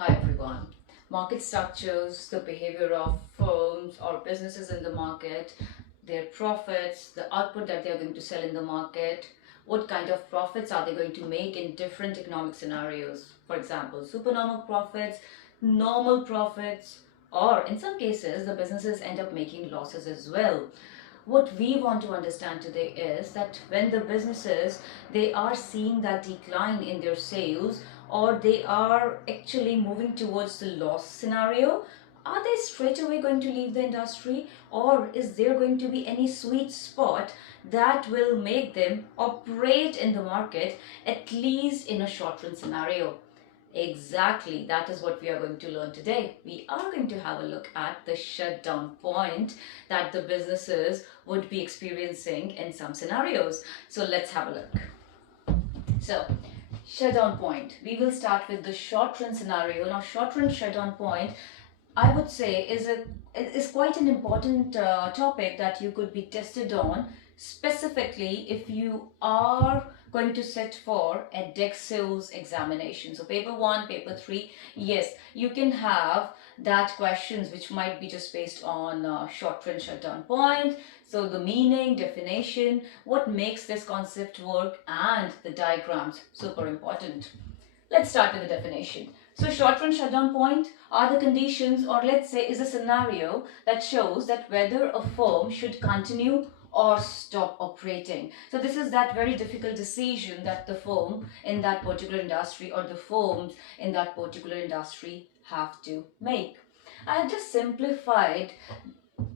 Hi everyone. Market structures, the behavior of firms or businesses in the market, their profits, the output that they are going to sell in the market, what kind of profits are they going to make in different economic scenarios. For example, supernormal profits, normal profits, or in some cases, the businesses end up making losses as well. What we want to understand today is that when the businesses they are seeing that decline in their sales, or they are actually moving towards the loss scenario, are they straight away going to leave the industry, or is there going to be any sweet spot that will make them operate in the market at least in a short run scenario? Exactly, that is what we are going to learn today. We are going to have a look at the shutdown point that the businesses would be experiencing in some scenarios. So let's have a look. So, shutdown point. We will start with the short run scenario. Now, short run shutdown point, I would say, is quite an important topic that you could be tested on, specifically if you are going to sit for a DEXIL's examination. So paper 1, paper 3, yes, you can have that questions which might be just based on short run shutdown point. So the meaning, definition, what makes this concept work, and the diagrams, super important. Let's start with the definition. So short run shutdown point are the conditions, or let's say is a scenario that shows that whether a firm should continue or stop operating. So this is that very difficult decision that the firm in that particular industry or the firms in that particular industry have to make. I have just simplified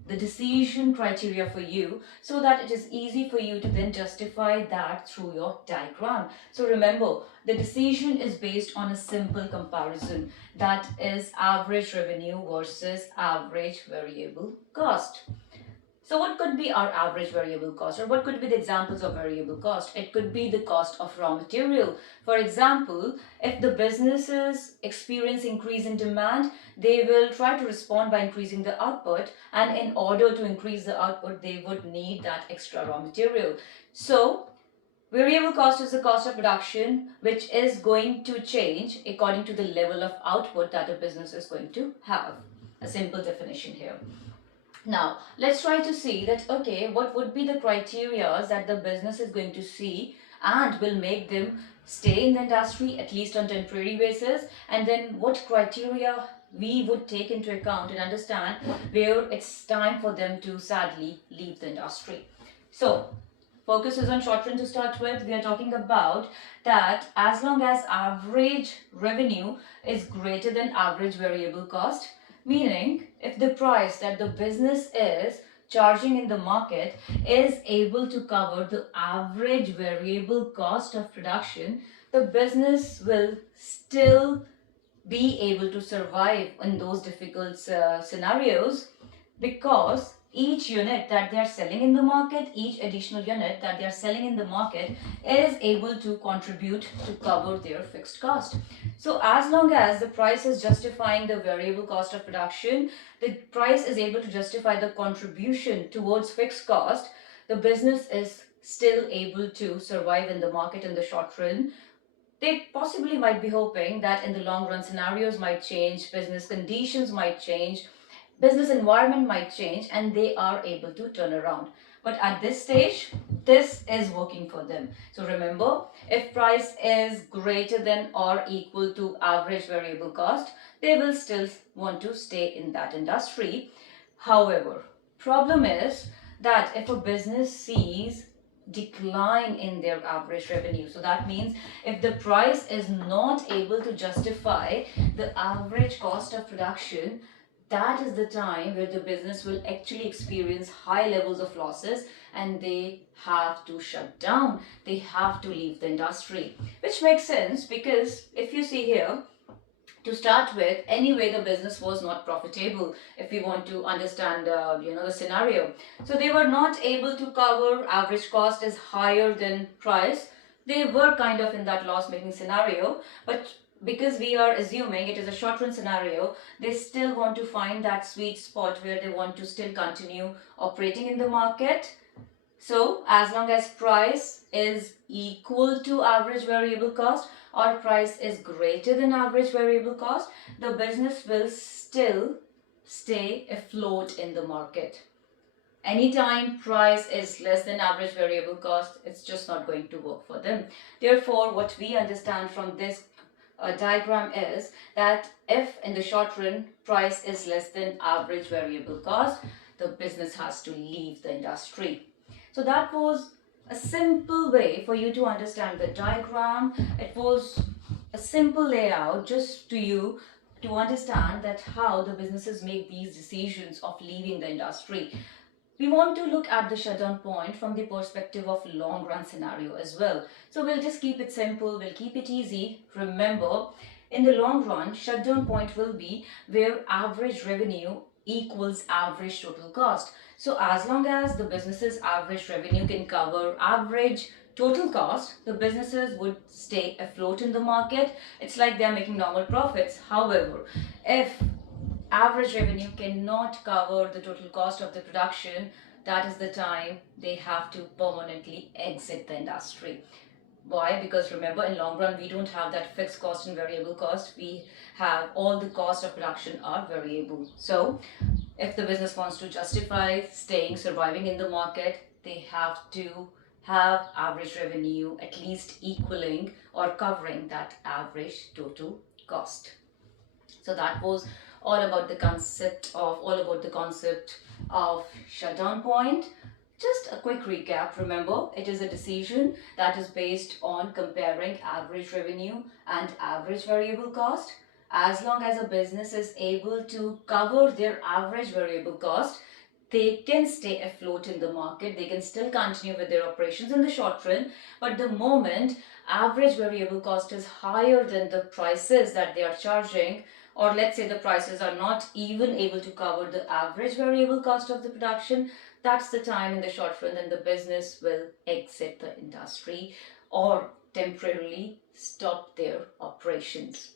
the decision criteria for you so that it is easy for you to then justify that through your diagram. So remember, the decision is based on a simple comparison, that is average revenue versus average variable cost. So what could be our average variable cost, or what could be the examples of variable cost? It could be the cost of raw material. For example, if the businesses experience increase in demand, they will try to respond by increasing the output, and in order to increase the output, they would need that extra raw material. So variable cost is the cost of production, which is going to change according to the level of output that a business is going to have. A simple definition here. Now, let's try to see that, okay, what would be the criteria that the business is going to see and will make them stay in the industry, at least on temporary basis, and then what criteria we would take into account and understand where it's time for them to sadly leave the industry. So, focus is on short run to start with. We are talking about that as long as average revenue is greater than average variable cost, meaning if the price that the business is charging in the market is able to cover the average variable cost of production, the business will still be able to survive in those difficult scenarios, because each unit that they are selling in the market, each additional unit that they are selling in the market is able to contribute to cover their fixed cost. So as long as the price is justifying the variable cost of production, the price is able to justify the contribution towards fixed cost, the business is still able to survive in the market in the short run. They possibly might be hoping that in the long run scenarios might change, business conditions might change, business environment might change, and they are able to turn around. But at this stage, this is working for them. So remember, if price is greater than or equal to average variable cost, they will still want to stay in that industry. However, problem is that if a business sees decline in their average revenue, so that means if the price is not able to justify the average cost of production, that is the time where the business will actually experience high levels of losses, and they have to shut down, they have to leave the industry. Which makes sense, because if you see here, to start with, anyway the business was not profitable, if we want to understand the scenario. So they were not able to cover, average cost is higher than price, they were kind of in that loss making scenario. But because we are assuming it is a short run scenario, they still want to find that sweet spot where they want to still continue operating in the market. So as long as price is equal to average variable cost or price is greater than average variable cost, the business will still stay afloat in the market. Anytime price is less than average variable cost, it's just not going to work for them. Therefore, what we understand from this diagram is that if in the short run price is less than average variable cost, the business has to leave the industry. So that was a simple way for you to understand the diagram. It was a simple layout just to you to understand that how the businesses make these decisions of leaving the industry. We want to look at the shutdown point from the perspective of long run scenario as well. So we'll just keep it simple, we'll keep it easy. Remember, in the long run, shutdown point will be where average revenue equals average total cost. So as long as the business's average revenue can cover average total cost, the businesses would stay afloat in the market. It's like they're making normal profits. However, if average revenue cannot cover the total cost of the production, that is the time they have to permanently exit the industry. Why? Because remember, in long run we don't have that fixed cost and variable cost. We have all the cost of production are variable. So if the business wants to justify staying, surviving in the market, they have to have average revenue at least equaling or covering that average total cost. So that was all about the concept of shutdown point. Just a quick recap. Remember, it is a decision that is based on comparing average revenue and average variable cost. As long as a business is able to cover their average variable cost, they can stay afloat in the market. They can still continue with their operations in the short run. But the moment average variable cost is higher than the prices that they are charging, or let's say the prices are not even able to cover the average variable cost of the production, that's the time in the short run then the business will exit the industry or temporarily stop their operations.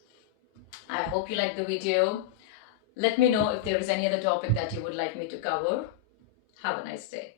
I hope you like the video. Let me know if there is any other topic that you would like me to cover. Have a nice day.